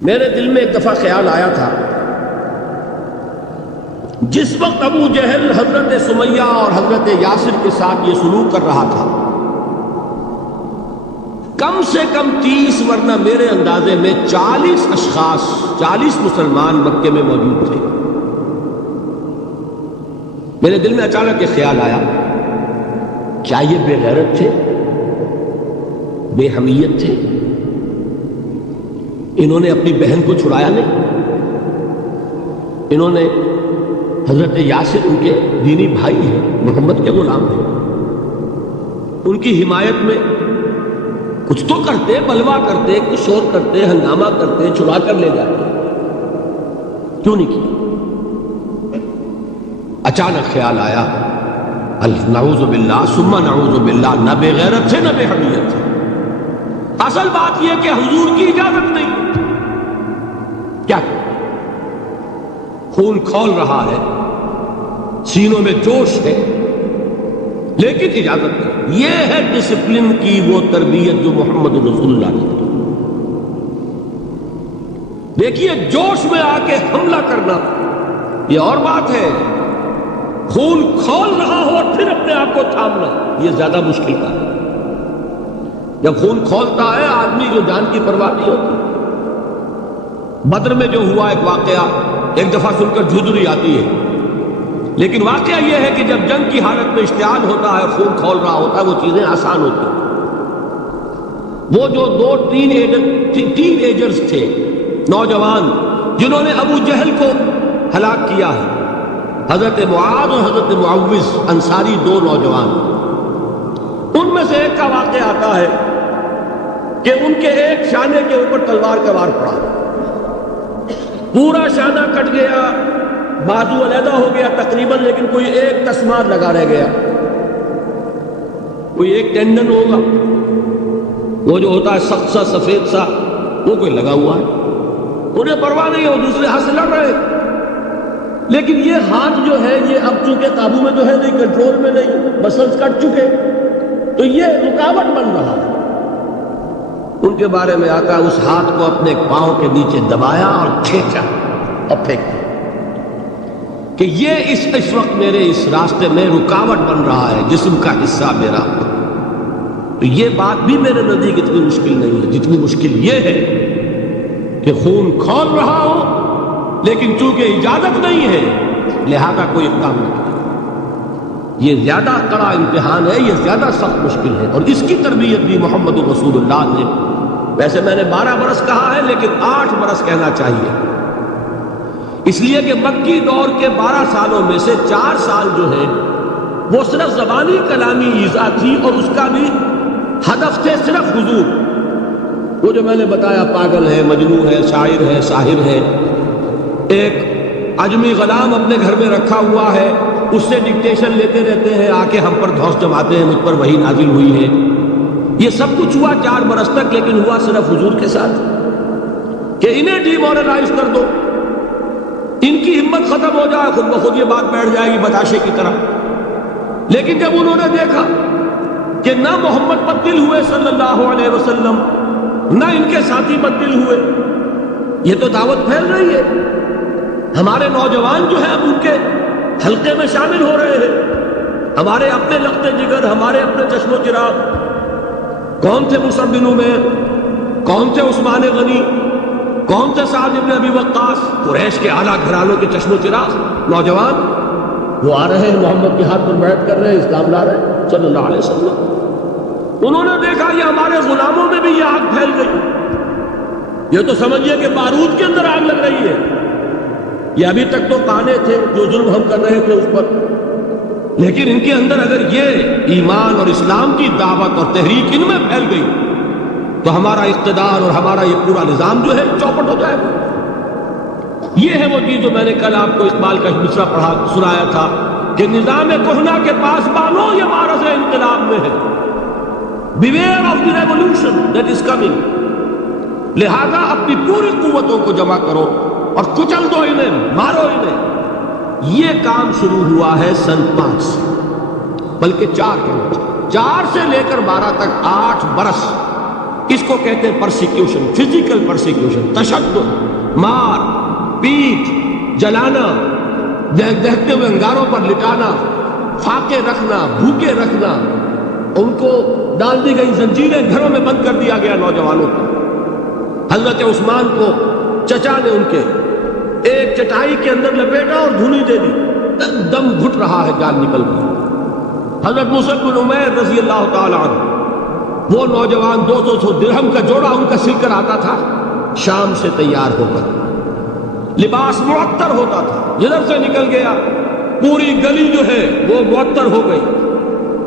میرے دل میں ایک دفعہ خیال آیا تھا، جس وقت ابو جہل حضرت سمیہ اور حضرت یاسر کے ساتھ یہ سلوک کر رہا تھا، کم سے کم 30 ورنہ میرے اندازے میں 40 اشخاص، 40 مسلمان مکے میں موجود تھے۔ میرے دل میں اچانک یہ خیال آیا، کیا یہ بے غیرت تھے، بے حمیت تھے؟ انہوں نے اپنی بہن کو چھڑایا نہیں؟ انہوں نے حضرت یاسر ان کے دینی بھائی ہیں، محمد کے غلام ہیں، ان کی حمایت میں کچھ تو کرتے، بلوا کرتے، کچھ شور کرتے، ہنگامہ کرتے، چھڑا کر لے جاتے، کیوں نہیں کیا؟ اچانک خیال آیا، نعوذ باللہ ثم نعوذ باللہ، نہ بے غیرت تھے نہ بے حمیت تھے۔ اصل بات یہ کہ حضور کی اجازت نہیں، کیا خون کھول رہا ہے، سینوں میں جوش ہے، لیکن اجازت نہیں۔ یہ ہے ڈسپلن کی وہ تربیت جو محمد رسول اللہ نے دی۔ دیکھیے، جوش میں آ کے حملہ کرنا یہ اور بات ہے، خون کھول رہا ہو اور پھر اپنے آپ کو تھامنا یہ زیادہ مشکل کا ہے۔ جب خون کھولتا ہے آدمی جو جان کی پرواہ نہیں ہوتی۔ بدر میں جو ہوا ایک واقعہ ایک دفعہ سن کر جھجری آتی ہے، لیکن واقعہ یہ ہے کہ جب جنگ کی حالت میں اشتعال ہوتا ہے، خون کھول رہا ہوتا ہے، وہ چیزیں آسان ہوتی ہیں۔ وہ جو 2 ٹین ایجرز تھے، نوجوان، جنہوں نے ابو جہل کو ہلاک کیا ہے، حضرت معاذ اور حضرت معوذ، انصاری 2 نوجوان، ان میں سے ایک کا واقعہ آتا ہے کہ ان کے ایک شانے کے اوپر تلوار کا وار پڑا، پورا شانہ کٹ گیا، بازو علیحدہ ہو گیا تقریباً، لیکن کوئی ایک تسمار لگا رہ گیا، کوئی ایک ٹینڈن ہوگا، وہ جو ہوتا ہے سخت سا سفید سا، وہ کوئی لگا ہوا ہے، انہیں پرواہ نہیں ہو، دوسرے ہاتھ سے لڑ رہے، لیکن یہ ہاتھ جو ہے یہ اب چونکہ قابو میں تو ہے نہیں، کنٹرول میں نہیں، مسلز کٹ چکے، تو یہ رکاوٹ بن رہا ہے۔ ان کے بارے میں آتا ہے اس ہاتھ کو اپنے پاؤں کے نیچے دبایا اور کھینچا اور پھینک دیا کہ یہ اس وقت میرے اس راستے میں رکاوٹ بن رہا ہے، جسم کا حصہ میرا۔ تو یہ بات بھی میرے نزدیک اتنی مشکل نہیں ہے جتنی مشکل یہ ہے کہ خون کھول رہا ہو لیکن چونکہ اجازت نہیں ہے لہذا کوئی اقدام نہیں۔ یہ زیادہ کڑا امتحان ہے، یہ زیادہ سخت مشکل ہے، اور اس کی تربیت بھی محمد رسول اللہ نے، ویسے میں نے 12 برس کہا ہے لیکن 8 برس کہنا چاہیے، اس لیے کہ مکی دور کے 12 سالوں میں سے 4 سال جو ہے وہ صرف زبانی کلامی ایذا تھی، اور اس کا بھی ہدف تھے صرف حضور۔ وہ جو میں نے بتایا پاگل ہے، مجنون ہے، شاعر ہے، ساحر ہے، ایک عجمی غلام اپنے گھر میں رکھا ہوا ہے، اس سے ڈکٹیشن لیتے رہتے ہیں، آ کے ہم پر دھوس جماتے ہیں، مجھ پر وحی نازل ہوئی ہے۔ یہ سب کچھ ہوا 4 برس تک، لیکن ہوا صرف حضور کے ساتھ کہ انہیں ڈی مورلائز کر دو، ان کی ہمت ختم ہو جائے، خود بخود یہ بات بیٹھ جائے گی بتاشے کی طرح۔ لیکن جب انہوں نے دیکھا کہ نہ محمد بدل ہوئے صلی اللہ علیہ وسلم، نہ ان کے ساتھی بدل ہوئے، یہ تو دعوت پھیل رہی ہے، ہمارے نوجوان جو ہیں اب ان کے حلقے میں شامل ہو رہے ہیں، ہمارے اپنے لخت جگر، ہمارے اپنے چشم و چراغ، کون تھے مصعب بن عمیر، کون تھے عثمان غنی، کون تھے سعد بن ابی وقاص، قریش کے اعلیٰ گھرانوں کے چشم و چراغ نوجوان، وہ آ رہے ہیں، محمد کے ہاتھ پر بیعت کر رہے ہیں، اسلام لا رہے ہیں صلی اللہ علیہ وسلم۔ انہوں نے دیکھا یہ ہمارے غلاموں میں بھی یہ آگ پھیل گئی، یہ تو سمجھیے کہ بارود کے اندر آگ لگ رہی ہے، یہ ابھی تک تو کانے تھے جو ظلم ہم کر رہے تھے اس پر، لیکن ان کے اندر اگر یہ ایمان اور اسلام کی دعوت اور تحریک ان میں پھیل گئی تو ہمارا اقتدار اور ہمارا یہ پورا نظام جو ہے چوپٹ ہو جائے گا۔ یہ ہے وہ چیز جو میں نے کل آپ کو اقبال کا مصرع سنایا تھا کہ نظام کہنا کے پاس بالو یہ معرض انقلاب میں ہے، beware of the revolution that is coming, لہذا اپنی پوری قوتوں کو جمع کرو اور کچل دو انہیں، مارو انہیں۔ یہ کام شروع ہوا ہے سن 5 سے، بلکہ 4 سے لے کر 12 تک 8 برس اس کو کہتے ہیں پرسیکیوشن، فزیکل پرسیکیوشن، تشدد، مار پیٹ، جلانا، دہتے ہوئے انگاروں پر لٹانا، فاقے رکھنا، بھوکے رکھنا، ان کو ڈال دی گئی زنجیریں، گھروں میں بند کر دیا گیا نوجوانوں کو۔ حضرت عثمان کو چچا نے ان کے ایک چٹائی کے اندر لپیٹا اور دھونی دے دی، دم گھٹ رہا ہے، جان نکل گئی۔ حضرت مصعب بن عمیر رضی اللہ تعالی عنہ، وہ نوجوان 200 درہم کا جوڑا ان کا سل کر آتا تھا شام سے تیار ہو کر، لباس معطر ہوتا تھا، جدھر سے نکل گیا پوری گلی جو ہے وہ معطر ہو گئی،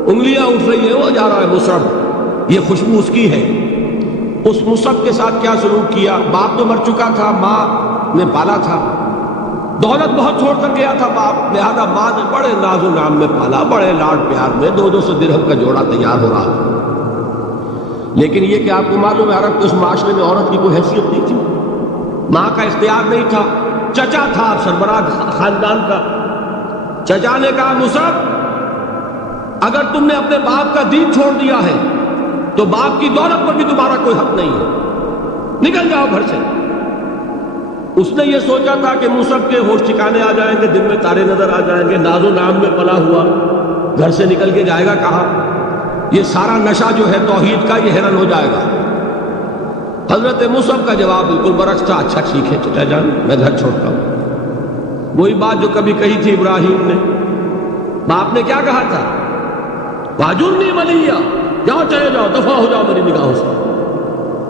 انگلیاں اٹھ رہی ہیں، وہ جا رہا ہے مصعب، یہ خوشبو اس کی ہے۔ اس مصعب کے ساتھ کیا سلوک کیا؟ باپ تو مر چکا تھا، ماں نے پالا تھا، دولت بہت چھوڑ کر گیا تھا باپ، لہذا ماں نے بڑے ناز و نام میں پالا، بڑے لاڈ پیار میں، 200 درہم کا جوڑا تیار ہو رہا تھا۔ لیکن یہ کہ آپ کو معلوم ہے عرب کے اس معاشرے میں عورت کی کوئی حیثیت نہیں تھی، ماں کا اختیار نہیں تھا، چچا تھا سربراہ خاندان کا۔ چچا نے کہا مصعب اگر تم نے اپنے باپ کا دین چھوڑ دیا ہے تو باپ کی دولت پر بھی تمہارا کوئی حق نہیں ہے، نکل جاؤ گھر سے۔ اس نے یہ سوچا تھا کہ مصعب کے ہوش ٹھکانے آ جائیں گے، دن میں تارے نظر آ جائیں گے، ناز و نام میں پلا ہوا گھر سے نکل کے جائے گا کہاں، یہ سارا نشہ جو ہے توحید کا یہ حیران ہو جائے گا۔ حضرت مصعب کا جواب بالکل برعکس تھا، اچھا ٹھیک ہے چچا جان، میں گھر چھوڑتا ہوں۔ وہی بات جو کبھی کہی تھی ابراہیم نے، باپ نے کیا کہا تھا؟ واجرنی ملیہ، جاؤ چلے جاؤ، دفع ہو جاؤ میری نگاہوں سے۔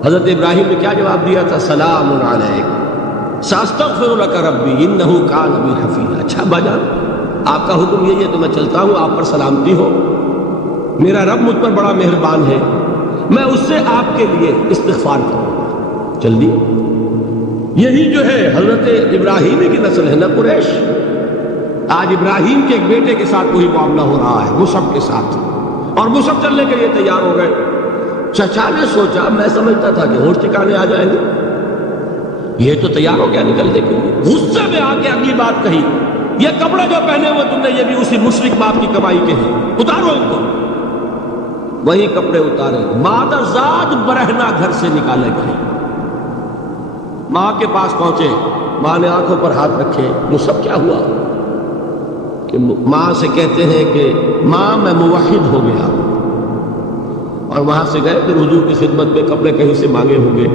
حضرت ابراہیم نے کیا جواب دیا تھا؟ سلام علیک ساستغفر لک ربی انہ کان بی حفیظ۔ اچھا باجان، آپ کا حکم یہی ہے تو میں چلتا ہوں، آپ پر سلامتی ہو، میرا رب مجھ پر بڑا مہربان ہے، میں اس سے آپ کے لیے استغفار کروں گا۔ چل دیے۔ یہی جو ہے حضرت ابراہیم کی نسل ہے، نہ قریش۔ آج ابراہیم کے ایک بیٹے کے ساتھ وہی معاملہ ہو رہا ہے، مصعب کے ساتھ، اور مصعب چلنے کے لیے تیار ہو گئے۔ چچا نے سوچا، میں سمجھتا تھا کہ ہوش ٹھکانے آ جائیں گے، یہ تو تیار ہو گیا نکلنے کے لیے۔ غصے میں آ کے اگلی بات کہی، یہ کپڑے جو پہنے ہوئے تم نے یہ بھی اسی مشرک باپ کی کمائی کے ہیں، اتارو ان کو۔ وہی کپڑے اتارے، مادر ذات برہنہ گھر سے نکالے گئے۔ ماں کے پاس پہنچے، ماں نے آنکھوں پر ہاتھ رکھے، مصعب کیا ہوا؟ کہ ماں سے کہتے ہیں کہ ماں میں موحد ہو گیا، اور وہاں سے گئے پھر حضور کی خدمت میں کپڑے کہیں سے مانگے ہوں گے۔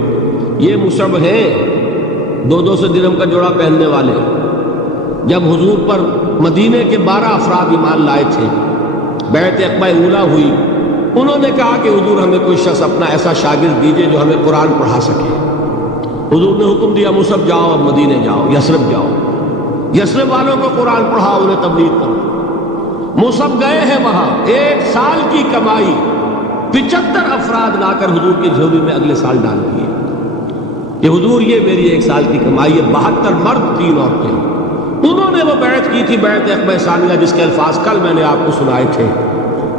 یہ مصعب ہیں 200 درہم کا جوڑا پہننے والے۔ جب حضور پر مدینے کے 12 افراد ایمان لائے تھے، بیعت عقبہ اولیٰ ہوئی، انہوں نے کہا کہ حضور ہمیں کوئی شخص اپنا ایسا شاگرد دیجئے جو ہمیں قرآن پڑھا سکے۔ حضور نے حکم دیا مصعب جاؤ، اب مدینے جاؤ، یثرب جاؤ، یثرب والوں کو قرآن پڑھاؤ، انہیں تبلیغ کرو۔ مصعب گئے ہیں وہاں، 1 سال کی کمائی 75 افراد لا کر حضور کی جھولی میں اگلے سال ڈال دیے کہ حضور یہ میری 1 سال کی کمائی ہے۔ 72 مرد 3 عورتیں، انہوں نے وہ بیعت کی تھی، بیعت عقبہ ثانیہ، جس کے الفاظ کل میں نے آپ کو سنائے تھے۔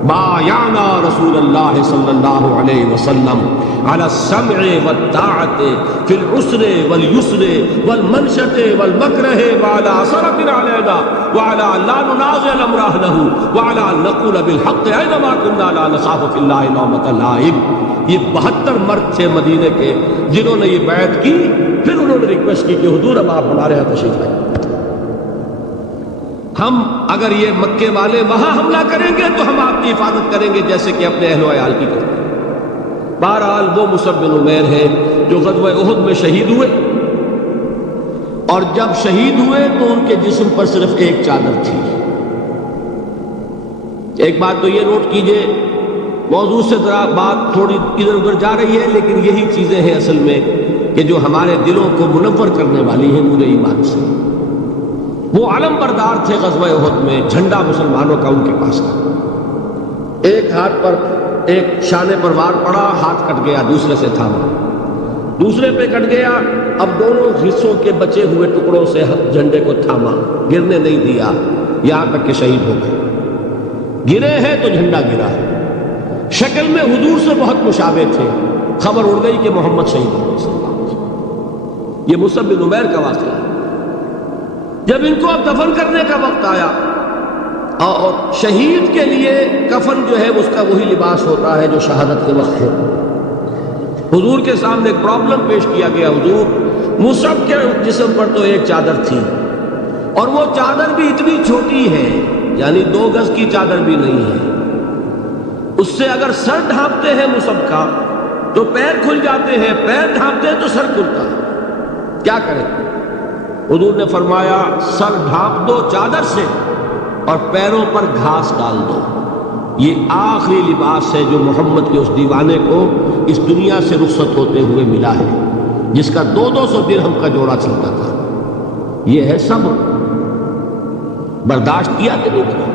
بایعنا رسول اللہ صلی اللہ علیہ وسلم علی السمع والطاعت فی العسر والیسر والمنشط والمکرہ وعلی صرف علینا وعلی لا ننازع الامر اہلہ وعلی نقول بالحق اینما کنا لا نخاف فی اللہ لومۃ لائم۔ یہ 72 مرد تھے مدینے کے جنہوں نے یہ بیعت کی۔ پھر انہوں نے ریکویسٹ کی کہ حضور اب آپ ہمارے ہاں تشریف لائیں، ہم اگر یہ مکے والے وہاں حملہ کریں گے تو ہم آپ کی حفاظت کریں گے جیسے کہ اپنے اہل و عیال کی کرتے ہیں۔ بہرحال وہ مصعب بن عمیر ہیں جو غزوہ احد میں شہید ہوئے، اور جب شہید ہوئے تو ان کے جسم پر صرف ایک چادر تھی۔ ایک بات تو یہ نوٹ کیجئے، موضوع سے ذرا بات تھوڑی ادھر ادھر جا رہی ہے، لیکن یہی چیزیں ہیں اصل میں کہ جو ہمارے دلوں کو منور کرنے والی ہیں نور ایمان سے۔ وہ علم بردار تھے غزوہ احد میں، جھنڈا مسلمانوں کا ان کے پاس تھا۔ ایک ہاتھ پر ایک شانے پر وار پڑا، ہاتھ کٹ گیا، دوسرے سے تھاما، دوسرے پہ کٹ گیا، اب دونوں حصوں کے بچے ہوئے ٹکڑوں سے جھنڈے کو تھاما، گرنے نہیں دیا، یہاں تک کہ شہید ہو گئے۔ گرے ہیں تو جھنڈا گرا ہے۔ شکل میں حضور سے بہت مشابہ تھے، خبر اڑ گئی کہ محمد شہید ہو گئے صلی اللہ علیہ وسلم۔ یہ مصعب بن عمیر کا واقعہ ہے۔ جب ان کو اب دفن کرنے کا وقت آیا، اور شہید کے لیے کفن جو ہے اس کا وہی لباس ہوتا ہے جو شہادت کے وقت ہے، حضور کے سامنے ایک پرابلم پیش کیا گیا. حضور مصعب کے جسم پر تو ایک چادر تھی اور وہ چادر بھی اتنی چھوٹی ہے, یعنی 2 گز کی چادر بھی نہیں ہے. اس سے اگر سر ڈھانپتے ہیں مصعب کا تو پیر کھل جاتے ہیں, پیر ڈھانپتے ہیں تو سر کھلتا ہے. کیا کریں؟ حضور نے فرمایا سر ڈھانپ دو چادر سے اور پیروں پر گھاس ڈال دو. یہ آخری لباس ہے جو محمد کے اس دیوانے کو اس دنیا سے رخصت ہوتے ہوئے ملا ہے, جس کا 200 درہم کا جوڑا چلتا تھا. یہ ہے صبر. برداشت کیا کہ نہیں کیا؟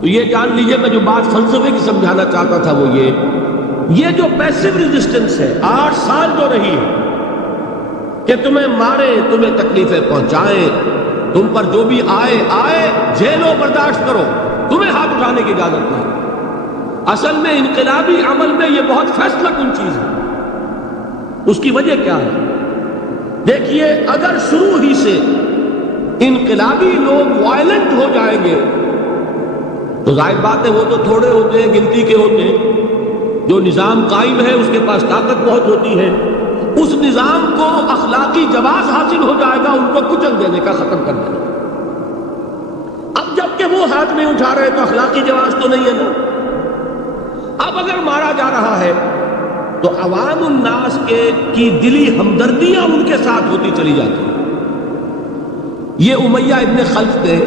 تو یہ جان لیجئے میں جو بات فلسفے کی سمجھانا چاہتا تھا وہ یہ جو پیسیو ریزسٹنس ہے 8 سال جو رہی ہے کہ تمہیں مارے, تمہیں تکلیفیں پہنچائیں, تم پر جو بھی آئے جھیلو, برداشت کرو, تمہیں ہاتھ اٹھانے کی اجازت نہیں. اصل میں انقلابی عمل میں یہ بہت فیصلہ کن چیز ہے. اس کی وجہ کیا ہے؟ دیکھیے اگر شروع ہی سے انقلابی لوگ وائلنٹ ہو جائیں گے تو ظاہر بات ہے وہ تو تھوڑے ہوتے ہیں, گنتی کے ہوتے ہیں. جو نظام قائم ہے اس کے پاس طاقت بہت ہوتی ہے, اس نظام کو اخلاقی جواز حاصل ہو جائے گا ان کو کچل دینے کا, ختم کر دینے کا. اب جب کہ وہ ہاتھ نہیں اٹھا رہے تو اخلاقی جواز تو نہیں ہے نا. اب اگر مارا جا رہا ہے تو عوام الناس کی دلی ہمدردیاں ان کے ساتھ ہوتی چلی جاتی. یہ امیہ ابن خلف نے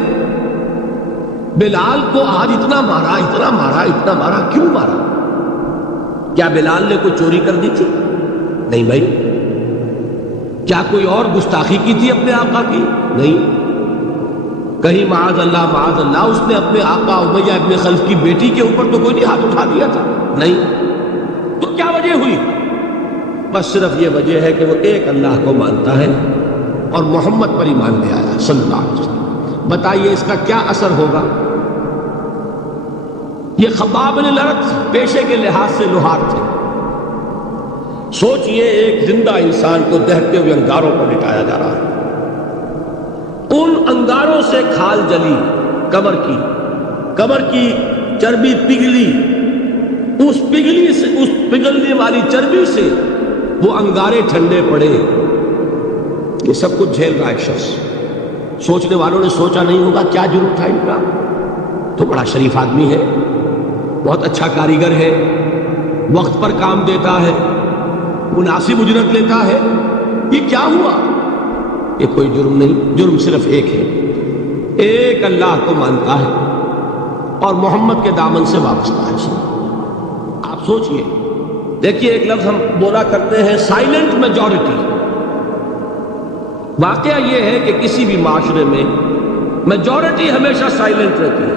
بلال کو آج اتنا مارا, کیوں مارا؟ کیا بلال نے کوئی چوری کر دی تھی؟ نہیں بھائی. کیا کوئی اور گستاخی کی تھی اپنے آقا کی؟ نہیں. کہیں معاذ اللہ اس نے اپنے آقا امیہ ابن خلف کی بیٹی کے اوپر تو کوئی نہیں ہاتھ اٹھا دیا تھا؟ نہیں. تو کیا وجہ ہوئی؟ بس صرف یہ وجہ ہے کہ وہ ایک اللہ کو مانتا ہے اور محمد پر ایمان لے آیا صلی اللہ علیہ وسلم. بتائیے اس کا کیا اثر ہوگا؟ یہ خباب بن الارت پیشے کے لحاظ سے لوہار تھے. سوچئے ایک زندہ انسان کو دہتے ہوئے انگاروں پر لٹایا جا رہا ہے. ان انگاروں سے کھال جلی, کمر کی چربی پگھلی, اس پگھلنے والی چربی سے وہ انگارے ٹھنڈے پڑے. یہ سب کچھ جھیل رہا ایک شخص. سوچنے والوں نے سوچا نہیں ہوگا کیا جرم تھا ان کا, تو بڑا شریف آدمی ہے, بہت اچھا کاریگر ہے, وقت پر کام دیتا ہے, مناسب اجرت لیتا ہے, یہ کیا ہوا؟ یہ کوئی جرم نہیں. جرم صرف ایک ہے, ایک اللہ کو مانتا ہے اور محمد کے دامن سے وابستہ ہے. آپ سوچئے, دیکھیے ایک لفظ ہم بولا کرتے ہیں سائلنٹ میجورٹی. واقعہ یہ ہے کہ کسی بھی معاشرے میں میجورٹی ہمیشہ سائلنٹ رہتی ہے.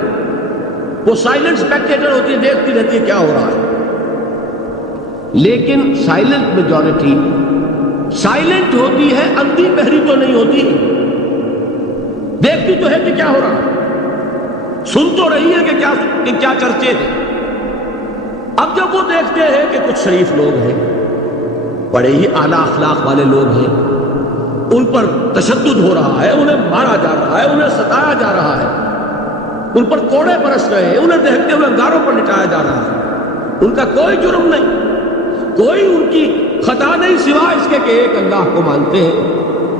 وہ سائلنٹ اسپیکٹیٹر ہوتی ہے, دیکھتی رہتی ہے کیا ہو رہا ہے. لیکن سائلنٹ میجورٹی سائلنٹ ہوتی ہے, اندھی بہری تو نہیں ہوتی. دیکھتی تو ہے کہ کیا ہو رہا ہے, سن تو رہی ہے کہ کیا چرچے ہیں. اب جب وہ دیکھتے ہیں کہ کچھ شریف لوگ ہیں, بڑے ہی اعلیٰ اخلاق والے لوگ ہیں, ان پر تشدد ہو رہا ہے, انہیں مارا جا رہا ہے, انہیں ستایا جا رہا ہے, ان پر کوڑے برس رہے ہیں, انہیں دیکھتے ہوئے انگاروں پر لٹایا جا رہا ہے, ان کا کوئی جرم نہیں, کوئی ان کی خطا نہیں سوائے اس کے کہ ایک اللہ کو مانتے ہیں.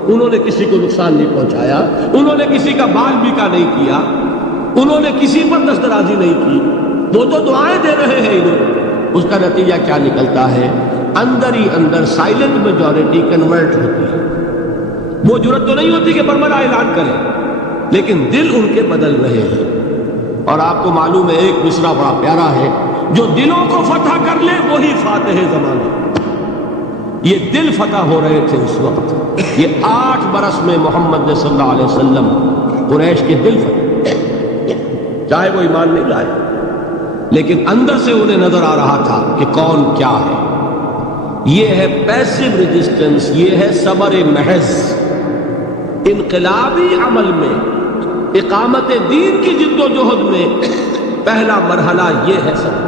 انہوں نے کسی کو نقصان نہیں پہنچایا, انہوں نے کسی کا بال بیکا نہیں کیا, انہوں نے کسی پر دسترازی نہیں کی, وہ تو دعائیں دے رہے ہیں انہیں. اس کا نتیجہ کیا نکلتا ہے؟ اندر ہی اندر سائلنٹ میجورٹی کنورٹ ہوتی ہے. وہ جرت تو نہیں ہوتی کہ برملا اعلان کریں, لیکن دل ان کے بدل رہے ہیں. اور آپ کو معلوم ہے ایک مصرع بڑا پیارا ہے, جو دلوں کو فتح کر لے وہی فاتح زمانہ. یہ دل فتح ہو رہے تھے اس وقت. یہ 8 برس میں محمد صلی اللہ علیہ وسلم قریش کے دل فتح, چاہے وہ ایمان نہیں لائے, لیکن اندر سے انہیں نظر آ رہا تھا کہ کون کیا ہے. یہ ہے پیسیو ریزسٹنس, یہ ہے صبر محض. انقلابی عمل میں, اقامت دین کی جد و جہد میں پہلا مرحلہ یہ ہے صبر.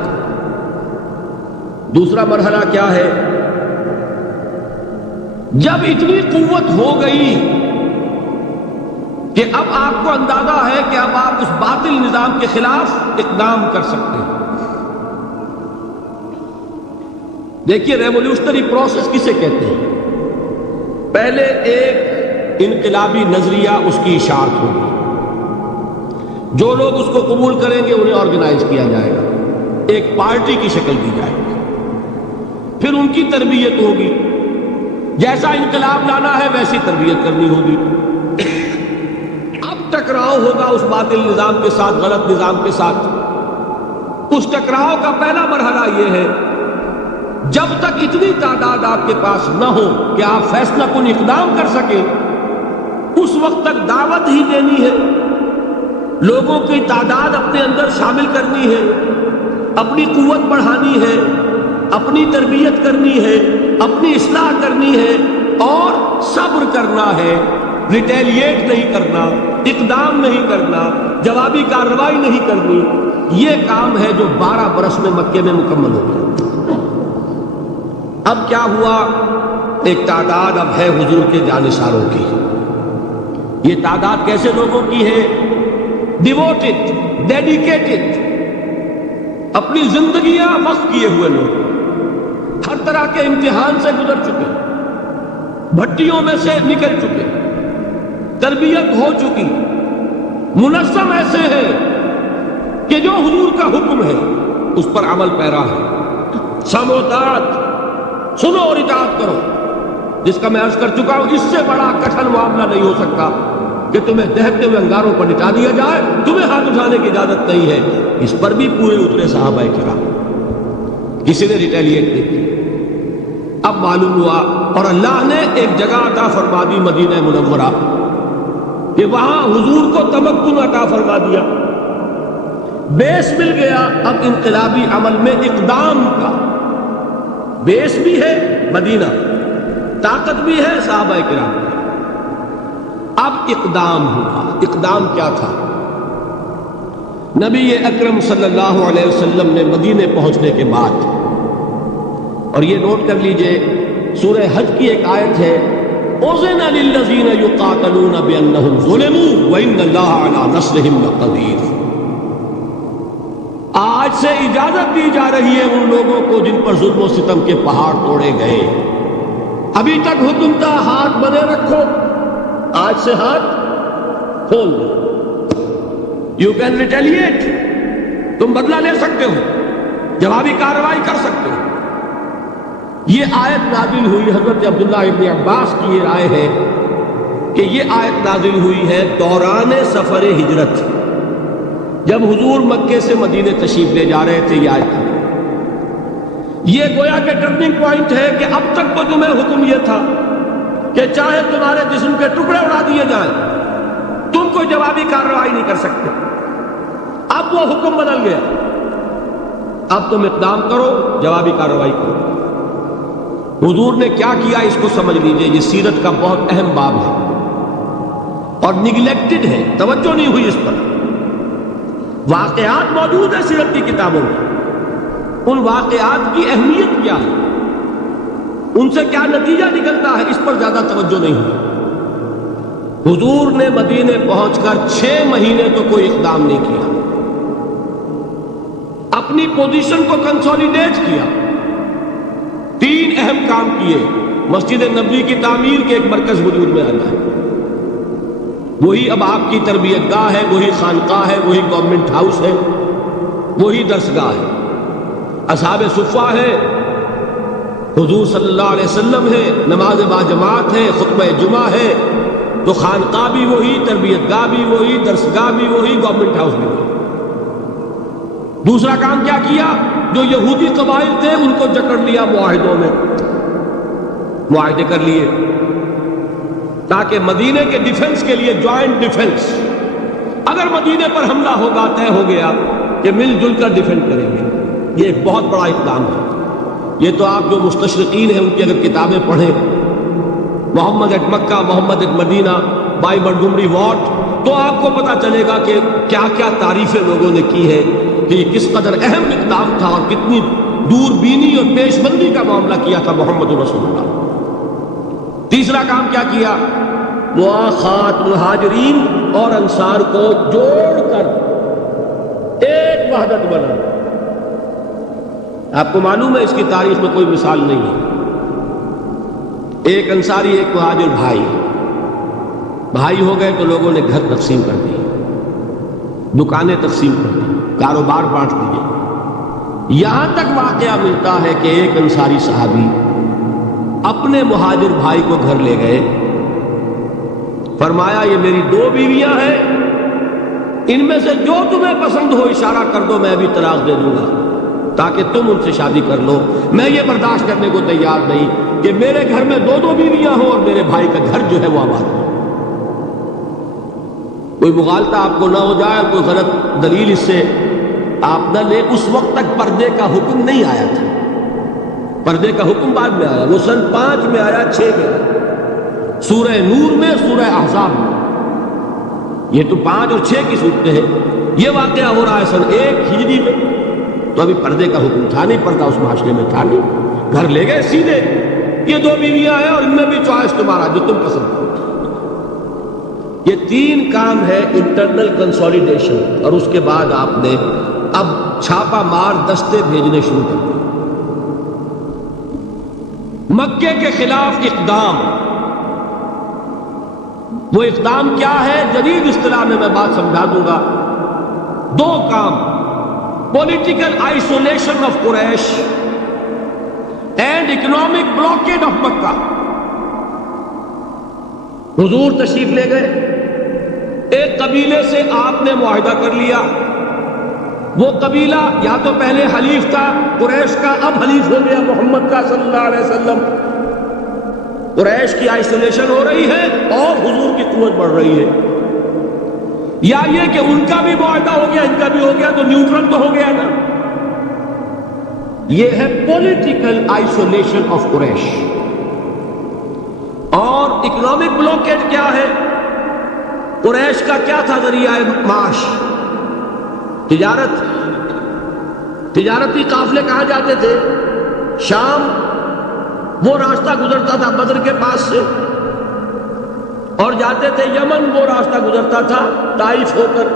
دوسرا مرحلہ کیا ہے؟ جب اتنی قوت ہو گئی کہ اب آپ کو اندازہ ہے کہ اب آپ اس باطل نظام کے خلاف اقدام کر سکتے ہیں. دیکھیے ریولیوشنری پروسیس کسے کہتے ہیں؟ پہلے ایک انقلابی نظریہ اس کی اشاعت ہوگی، جو لوگ اس کو قبول کریں گے انہیں آرگنائز کیا جائے گا، ایک پارٹی کی شکل دی جائے گی، پھر ان کی تربیت ہوگی، جیسا انقلاب لانا ہے ویسی تربیت کرنی ہوگی۔ اب ٹکراؤ ہوگا اس باطل نظام کے ساتھ، غلط نظام کے ساتھ۔ اس ٹکراؤ کا پہلا مرحلہ یہ ہے، جب تک اتنی تعداد آپ کے پاس نہ ہو کہ آپ فیصلہ کن اقدام کر سکیں، اس وقت تک دعوت ہی دینی ہے، لوگوں کی تعداد اپنے اندر شامل کرنی ہے، اپنی قوت بڑھانی ہے، اپنی تربیت کرنی ہے، اپنی اصلاح کرنی ہے، اور صبر کرنا ہے، ریٹیلیٹ نہیں کرنا، اقدام نہیں کرنا، جوابی کارروائی نہیں کرنی۔ یہ کام ہے جو 12 برس میں مکے میں مکمل ہو گیا۔ اب کیا ہوا؟ ایک تعداد اب ہے حضور کے جانثاروں کی۔ یہ تعداد کیسے لوگوں کی ہے؟ ڈیووٹڈ، ڈیڈیکیٹڈ، اپنی زندگیاں وقف کیے ہوئے لوگ، ہر طرح کے امتحان سے گزر چکے، بھٹیوں میں سے نکل چکے، تربیت ہو چکی، منظم ایسے ہیں کہ جو حضور کا حکم ہے اس پر عمل پیرا ہے۔ سموتات، سنو اور اطاعت کرو، جس کا میں عرض کر چکا ہوں، اس سے بڑا کٹھن معاملہ نہیں ہو سکتا کہ تمہیں دہتے ہوئے انگاروں پر لٹا دیا جائے، تمہیں ہاتھ اٹھانے کی اجازت نہیں ہے۔ اس پر بھی پورے اترے صحابہ کرام، کسی نے ریٹیلیٹ نہیں کی۔ اب معلوم ہوا، اور اللہ نے ایک جگہ عطا فرما دی مدینہ منورہ، کہ وہاں حضور کو تمکن عطا فرما دیا، بیس مل گیا اب انقلابی عمل میں اقدام کا۔ بیس بھی ہے مدینہ، طاقت بھی ہے صحابہ کرام، اب اقدام ہوا۔ اقدام کیا تھا؟ نبی اکرم صلی اللہ علیہ وسلم نے مدینے پہنچنے کے بعد، اور یہ نوٹ کر لیجئے، سورہ حج کی ایک آیت ہے، اُذِنَ لِلَّذِينَ يُقَاتَلُونَ بِأَنَّهُمْ ظُلِمُوا وَإِنَّ اللَّهَ عَلَىٰ نَصْرِهِمْ لَقَدِيرٌ۔ آج سے اجازت دی جا رہی ہے ان لوگوں کو جن پر ظلم و ستم کے پہاڑ توڑے گئے۔ ابھی تک حکم تھا ہاتھ بنے رکھو، آج سے ہاتھ کھول دو، یو کین ریٹیلیٹ، تم بدلہ لے سکتے ہو، جوابی کارروائی کر سکتے ہو۔ یہ آیت نازل ہوئی، حضرت عبداللہ ابن عباس کی یہ رائے ہے کہ یہ آیت نازل ہوئی ہے دوران سفر ہجرت، جب حضور مکے سے مدینے تشریف لے جا رہے تھے۔ یہ آیت یہ گویا کہ ٹرننگ پوائنٹ ہے کہ اب تک تو تمہیں حکم یہ تھا کہ چاہے تمہارے جسم کے ٹکڑے اڑا دیے جائیں، تم کوئی جوابی کارروائی نہیں کر سکتے۔ اب وہ حکم بدل گیا، اب تم اقدام کرو، جوابی کارروائی کرو۔ حضور نے کیا کیا اس کو سمجھ لیجئے، یہ سیرت کا بہت اہم باب ہے اور نگلیکٹڈ ہے، توجہ نہیں ہوئی اس پر۔ واقعات موجود ہیں سیرت کی کتابوں میں، ان واقعات کی اہمیت کیا ہے، ان سے کیا نتیجہ نکلتا ہے، اس پر زیادہ توجہ نہیں ہوئی۔ حضور نے مدینے پہنچ کر 6 مہینے تو کوئی اقدام نہیں کیا، اپنی پوزیشن کو کنسولیڈیٹ کیا۔ 3 اہم کام کیے، مسجد نبوی کی تعمیر کے ایک مرکز وجود میں آنا ہے، وہی اب آپ کی تربیت گاہ ہے، وہی خانقاہ ہے، وہی گورنمنٹ ہاؤس ہے، وہی درسگاہ ہے، اصحاب صفہ ہے، حضور صلی اللہ علیہ وسلم ہے، نماز با جماعت ہے، خطبہ جمعہ ہے، تو خانقاہ بھی وہی، تربیت گاہ بھی وہی، درسگاہ بھی وہی، گورنمنٹ ہاؤس بھی وہی۔ دوسرا کام کیا کیا؟ جو یہودی قبائل تھے ان کو جکڑ لیا، معاہدوں میں معاہدے کر لیے، تاکہ مدینے کے ڈیفنس کے لیے جوائنٹ ڈیفنس، اگر مدینے پر حملہ ہوگا طے ہو گیا کہ مل جل کر ڈیفینڈ کریں گے۔ یہ ایک بہت بڑا اقدام ہے۔ یہ تو آپ جو مستشرقین ہیں ان کی اگر کتابیں پڑھیں، Muhammad at Mecca, Muhammad at Medina, by Montgomery Watt, تو آپ کو پتا چلے گا کہ کیا کیا تعریفیں لوگوں نے کی ہے کہ یہ کس قدر اہم اقدام تھا اور کتنی دور بینی اور پیش بندی کا معاملہ کیا تھا محمد رسول اللہ۔ تیسرا کام کیا کیا؟ مواخات مہاجرین اور انصار کو جوڑ کر ایک وحدت بنا، آپ کو معلوم ہے اس کی تاریخ میں کوئی مثال نہیں ہے. ایک انصاری ایک مہاجر بھائی ہو گئے تو لوگوں نے گھر تقسیم کر دیے, دکانیں تقسیم کر دی, کاروبار بانٹ دیے. یہاں تک واقعہ ملتا ہے کہ ایک انصاری صحابی اپنے مہاجر بھائی کو گھر لے گئے, فرمایا یہ میری 2 بیویاں ہیں, ان میں سے جو تمہیں پسند ہو اشارہ کر دو, میں بھی طلاق دے دوں گا تاکہ تم ان سے شادی کر لو. میں یہ برداشت کرنے کو تیار نہیں کہ میرے گھر میں 2 بیویاں ہوں اور میرے بھائی کا گھر جو ہے وہ آباد ہو. کوئی مغالطہ آپ کو نہ ہو جائے, کوئی غلط دلیل اس سے آپ نہ لے. اس وقت تک پردے کا حکم نہیں آیا تھا, پردے کا حکم بعد میں آیا, وہ سن 5 میں آیا, 6 میں آیا, سورہ نور میں, سورہ احزاب میں. یہ تو 5 اور 6 کی صورتیں ہیں. یہ واقعہ ہو رہا ہے سن 1 ہجری میں, تو ابھی پردے کا حکم تھا نہیں, پردہ اس معاشرے میں تھا نہیں. گھر لے گئے سیدھے, یہ 2 بیویاں ہیں اور ان میں بھی چوائس تمہارا, جو تم پسند کرو. یہ 3 کام ہے انٹرنل کنسولیڈیشن, اور اس کے بعد آپ نے اب چھاپا مار دستے بھیجنے شروع کر دیے. مکے کے خلاف اقدام, وہ اقدام کیا ہے جدید اصطلاح میں بات سمجھا دوں گا. 2 کام, political isolation of Quraysh and economic blockade of Mecca. حضور تشریف لے گئے, ایک قبیلے سے آپ نے معاہدہ کر لیا. وہ قبیلہ یا تو پہلے حلیف تھا قریش کا, اب حلیف ہو گیا محمد کا صلی اللہ علیہ وسلم. قریش کی آئسولیشن ہو رہی ہے اور حضور کی قوت بڑھ رہی ہے. یا یہ کہ ان کا بھی معاہدہ ہو گیا, ان کا بھی ہو گیا, تو نیوٹرل تو ہو گیا نا. یہ ہے پولیٹیکل آئسولیشن آف قریش. اور اکنامک بلاکیڈ کیا ہے؟ قریش کا کیا تھا ذریعہ معاش؟ تجارت. تجارتی قافلے کہاں جاتے تھے؟ شام. وہ راستہ گزرتا تھا بدر کے پاس سے, اور جاتے تھے یمن. وہ راستہ گزرتا تھا طائف ہو کر.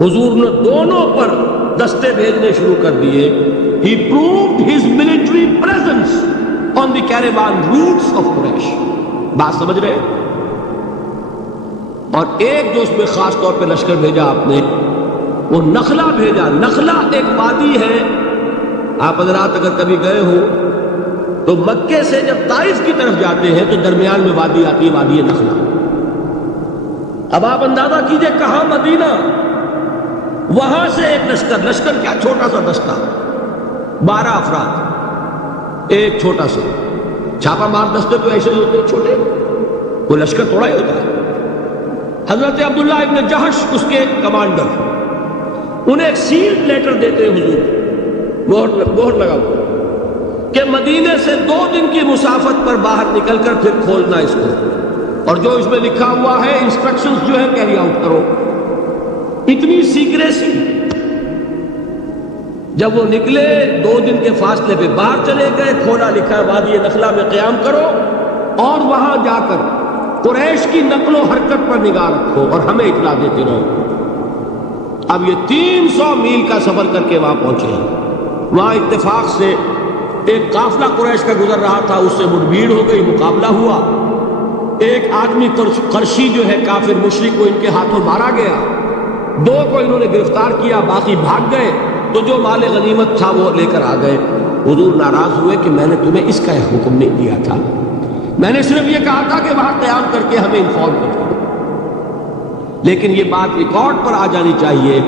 حضور نے دونوں پر دستے بھیجنے شروع کر دیے. He proved his military presence on the caravan routes of Quraysh. بات سمجھ رہے ہیں؟ اور ایک جو اس میں خاص طور پہ لشکر بھیجا آپ نے, وہ نخلا بھیجا. نخلا ایک وادی ہے, آپ حضرات اگر کبھی گئے ہو تو مکے سے جب طائف کی طرف جاتے ہیں تو درمیان میں وادی آتی ہے, وادی نخلا. اب آپ اندازہ کیجئے کہاں مدینہ, وہاں سے ایک لشکر کیا چھوٹا سا دستہ, 12 افراد, ایک چھوٹا سا چھاپا مار دستے تو ایسے ہی ہوتے ہیں چھوٹے, کوئی لشکر تھوڑا ہی ہوتا ہے. حضرت عبداللہ ابن جہش اس کے کمانڈر, انہیں ایک سیلڈ لیٹر دیتے ہیں حضور, مہر لگا ہوا کہ مدینے سے 2 دن کی مسافت پر باہر نکل کر پھر کھولنا اس کو, اور جو اس میں لکھا ہوا ہے انسٹرکشنز جو ہے کیری آؤٹ کرو. اتنی سیکریسی. جب وہ نکلے 2 دن کے فاصلے پہ باہر چلے گئے, کھولا لکھا وادی نخلا میں قیام کرو, اور وہاں جا کر قریش کی نقل و حرکت پر نگاہ رکھو اور ہمیں اطلاع دیتے رہو. اب یہ 300 میل کا سفر کر کے وہاں پہنچے ہیں. وہاں اتفاق سے ایک قافلہ قریش کا گزر رہا تھا, اس سے مڑبھیڑ ہو گئی, مقابلہ ہوا. ایک آدمی قرشی جو ہے کافر مشرک, کو ان کے ہاتھوں مارا گیا. 2 کو انہوں نے گرفتار کیا, باقی بھاگ گئے. تو جو مال غنیمت تھا وہ لے کر آ گئے. حضور ناراض ہوئے کہ میں نے تمہیں اس کا حکم نہیں دیا تھا, میں نے صرف یہ کہا تھا کہ وہاں قیام کر کے ہمیں انفارم کرو. لیکن یہ بات ریکارڈ پر آ جانی چاہیے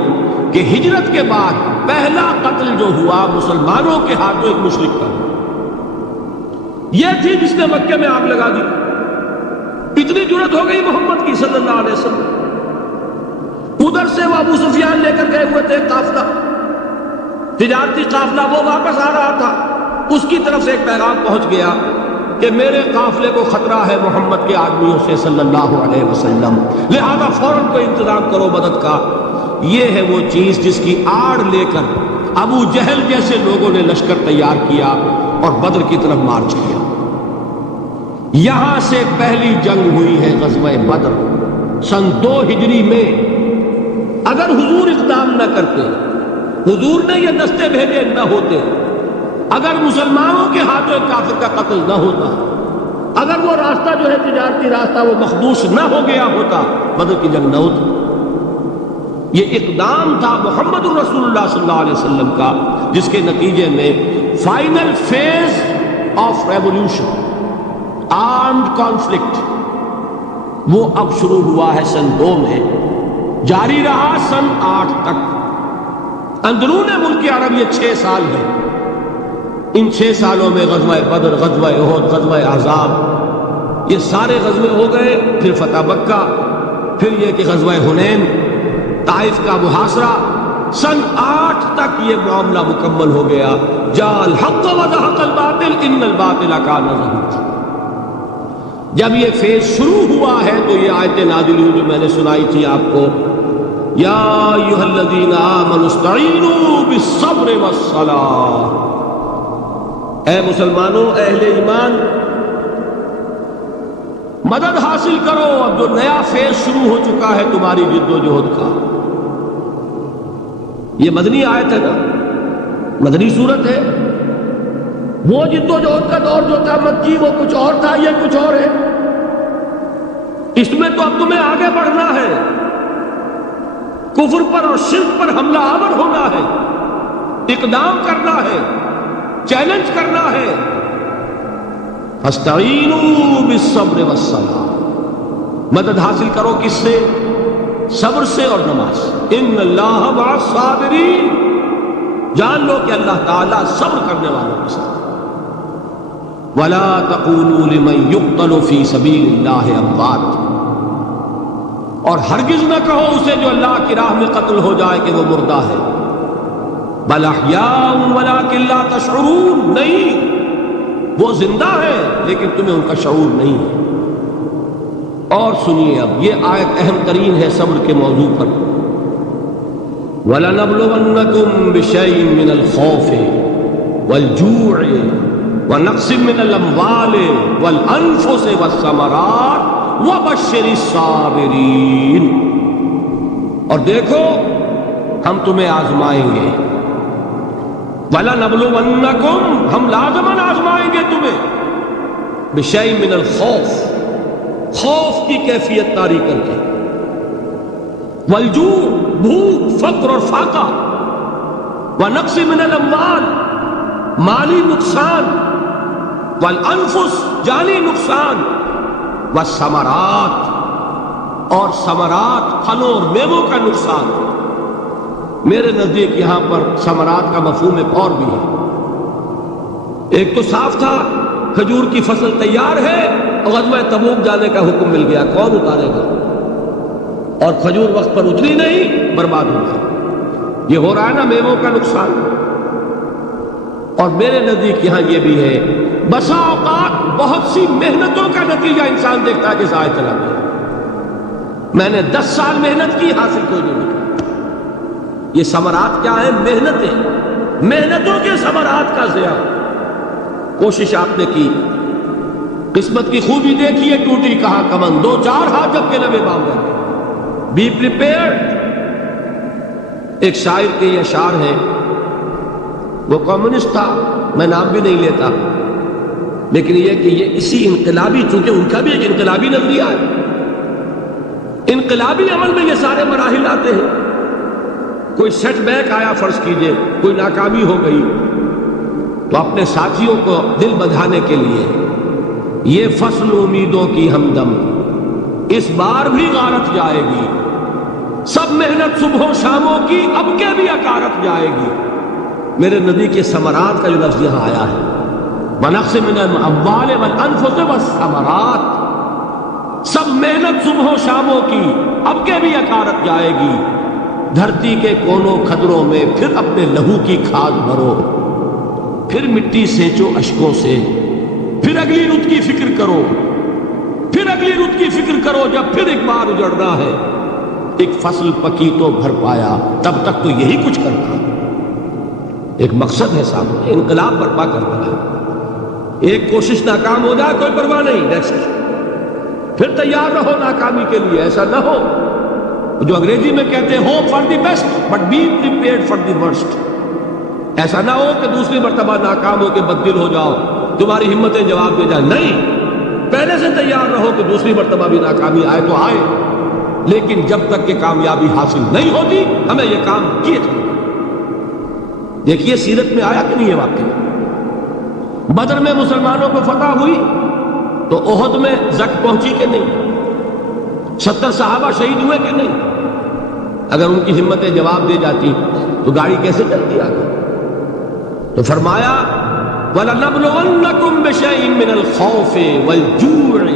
کہ ہجرت کے بعد پہلا قتل جو ہوا مسلمانوں کے ہاتھوں ایک مشرک کا, یہ تھی جس نے مکے میں آگ لگا دی. اتنی جرت ہو گئی محمد کی صلی اللہ علیہ وسلم. ادھر سے وہ ابو سفیان لے کر گئے ہوئے تھے قافلہ, تجارتی قافلہ, وہ واپس آ رہا تھا. اس کی طرف سے ایک پیغام پہنچ گیا کہ میرے قافلے کو خطرہ ہے محمد کے آدمیوں سے صلی اللہ علیہ وسلم, لہذا فوراً کوئی انتظام کرو مدد کا. یہ ہے وہ چیز جس کی آڑ لے کر ابو جہل جیسے لوگوں نے لشکر تیار کیا اور بدر کی طرف مارچ کیا. یہاں سے پہلی جنگ ہوئی ہے غزوہ بدر سن 2 ہجری میں. اگر حضور اقدام نہ کرتے حضور نے یہ دستے بھیجے نہ ہوتے، اگر مسلمانوں کے ہاتھوں ایک کافر کا قتل نہ ہوتا، اگر وہ راستہ جو ہے تجارتی راستہ وہ مخدوش نہ ہو گیا ہوتا، بدر کی جنگ نہ ہوتی۔ یہ اقدام تھا محمد رسول اللہ صلی اللہ علیہ وسلم کا، جس کے نتیجے میں final phase of revolution, armed conflict, وہ اب شروع ہوا ہے سن 2 میں، جاری رہا سن 8 تک۔ اندرون ملک عرب یہ 6 سال ہے۔ ان 6 سالوں میں غزوہ بدر، غزوہ احد، غزوہ احزاب، یہ سارے غزوے ہو گئے، پھر فتح مکہ، پھر یہ کہ غزوہ حنین، طائف کا محاصرہ، سن 8 تک یہ معاملہ مکمل ہو گیا۔ جاء الحق وزهق الباطل ان الباطل کان زہوقا۔ جب یہ فیز شروع ہوا ہے تو یہ آیت نازل ہوئی جو میں نے سنائی تھی آپ کو، یا ایھا الذین آمنوا استعینوا بالصبر والصلاۃ، اے مسلمانوں، اہل ایمان، مدد حاصل کرو، اب جو نیا فیز شروع ہو چکا ہے تمہاری جد و جہد کا۔ یہ مدنی آیت ہے نا، مدنی صورت ہے۔ وہ جد و جہد کا دور جو تھا مکی، وہ کچھ اور تھا، یہ کچھ اور ہے۔ اس میں تو اب تمہیں آگے بڑھنا ہے، کفر پر اور شرک پر حملہ آور ہونا ہے، اقدام کرنا ہے، چیلنج کرنا ہے۔ فاستعینوا بالصبر والصلاۃ، مدد حاصل کرو کس سے؟ صبر سے اور نماز سے۔ ان اللہ مع الصابرین، جان لو کہ اللہ تعالیٰ صبر کرنے والوں کے ساتھ۔ ولا تقولوا لمن يقتل في سبيل الله اموات، اور ہرگز نہ کہو اسے جو اللہ کی راہ میں قتل ہو جائے کہ وہ مردہ ہے۔ بل احیاء ولکن لا تشعرون، نہیں، وہ زندہ ہے لیکن تمہیں ان کا شعور نہیں ہے۔ اور سنیے اب یہ آیت اہم ترین ہے صبر کے موضوع پر۔ وَلَنَبْلُوَنَّكُمْ بِشَيْءٍ مِّنَ الْخَوْفِ وَالْجُوعِ وَنَقْصٍ مِّنَ الْأَمْوَالِ وَالْأَنفُسِ وَالثَّمَرَاتِ وَبَشِّرِ الصَّابِرِينَ، اور دیکھو ہم تمہیں آزمائیں گے۔ وَلَنَبْلُوَنَّكُمْ، ہم لازماً آزمائیں گے تمہیں، بِشَيْءٍ مِّنَ الْخَوْفِ، خوف کی کیفیت طاری کر کے، والجوع، بھوک، فقر اور فاقہ، ونقص من الاموال، مالی نقصان، والانفس، جانی نقصان، والثمرات، اور ثمرات، پھلوں اور میووں کا نقصان۔ میرے نزدیک یہاں پر ثمرات کا مفہوم ایک اور بھی ہے۔ ایک تو صاف تھا کھجور کی فصل تیار ہے اور غزوہ تبوک جانے کا حکم مل گیا، کون اتارے گا؟ اور کھجور وقت پر اتری نہیں، برباد ہو گئی۔ یہ ہو رہا ہے نا میووں کا نقصان۔ اور میرے نزدیک یہاں یہ بھی ہے، بسا اوقات بہت سی محنتوں کا نتیجہ انسان دیکھتا ہے کہ ضائع چلا گیا، میں نے 10 سال محنت کی، حاصل کوئی نہیں نکلا۔ یہ ثمرات کیا ہیں؟ محنتیں، محنتوں کے ثمرات کا ضیاع۔ کوشش آپ نے کی، قسمت کی خوبی دیکھیے، ٹوٹی کہاں کمن، 2-4 ہاتھ جب کے لبے باندھ گئے۔ Be prepared. ایک شاعر کے یہ اشعار ہیں، وہ کمیونسٹ تھا، میں نام بھی نہیں لیتا، لیکن یہ کہ یہ اسی انقلابی، چونکہ ان کا بھی ایک انقلابی نظریہ ہے، انقلابی عمل میں یہ سارے مراحل آتے ہیں۔ کوئی سیٹ بیک آیا، فرض کیجئے کوئی ناکامی ہو گئی، تو اپنے ساتھیوں کو دل بندھانے کے لیے یہ فصل امیدوں کی ہمدم اس بار بھی غارت جائے گی، سب محنت صبح و شاموں کی اب کے بھی اکارت جائے گی۔ میرے نبی کے ثمرات کا جو لفظ یہاں آیا ہے، بنقص من الاموال والانفس والثمرات، سب محنت صبح و شاموں کی اب کے بھی اکارت جائے گی۔ دھرتی کے کونوں کھدروں میں پھر اپنے لہو کی کھاد بھرو، پھر مٹی سینچو اشکوں سے، پھر اگلی رت کی فکر کرو، پھر اگلی رت کی فکر کرو، جب پھر ایک بار اجڑنا ہے۔ ایک فصل پکی تو بھر پایا، تب تک تو یہی کچھ کرنا، ایک مقصد ہے سامنے، انقلاب برپا کرنا ہے۔ ایک کوشش ناکام ہو جائے کوئی پرواہ نہیں، نیکسٹ، پھر تیار رہو ناکامی کے لیے، ایسا نہ ہو جو انگریزی میں کہتے ہیں hope for the best but be prepared for the worst. ایسا نہ ہو کہ دوسری مرتبہ ناکام ہو کے بددل ہو جاؤ, تمہاری ہمتیں جواب دے جائیں. نہیں, پہلے سے تیار رہو کہ دوسری مرتبہ بھی ناکامی آئے تو آئے, لیکن جب تک کہ کامیابی حاصل نہیں ہوتی ہمیں یہ کام کیے تھے. دیکھیے سیرت میں آیا کہ نہیں یہ واقعہ. بدر میں مسلمانوں کو فتح ہوئی تو احد میں زک پہنچی کہ نہیں؟ 70 صحابہ شہید ہوئے کہ نہیں؟ اگر ان کی ہمتیں جواب دے جاتی تو گاڑی کیسے چلتی آگے؟ تو فرمایا وَلَنَبْلُوَنَّكُمْ بِشَيْءٍ مِّنَ الْخَوْفِ وَالْجُوعِ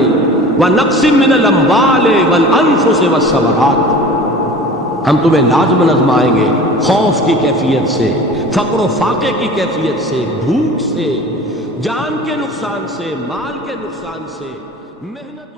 وَنَقْصٍ مِّنَ الْأَمْوَالِ وَالْأَنفُسِ وَالثَّمَرَاتِ. ہم تمہیں لازماً آزمائیں گے خوف کی کیفیت سے, فقر و فاقے کی کیفیت سے, بھوک سے, جان کے نقصان سے, مال کے نقصان سے, محنت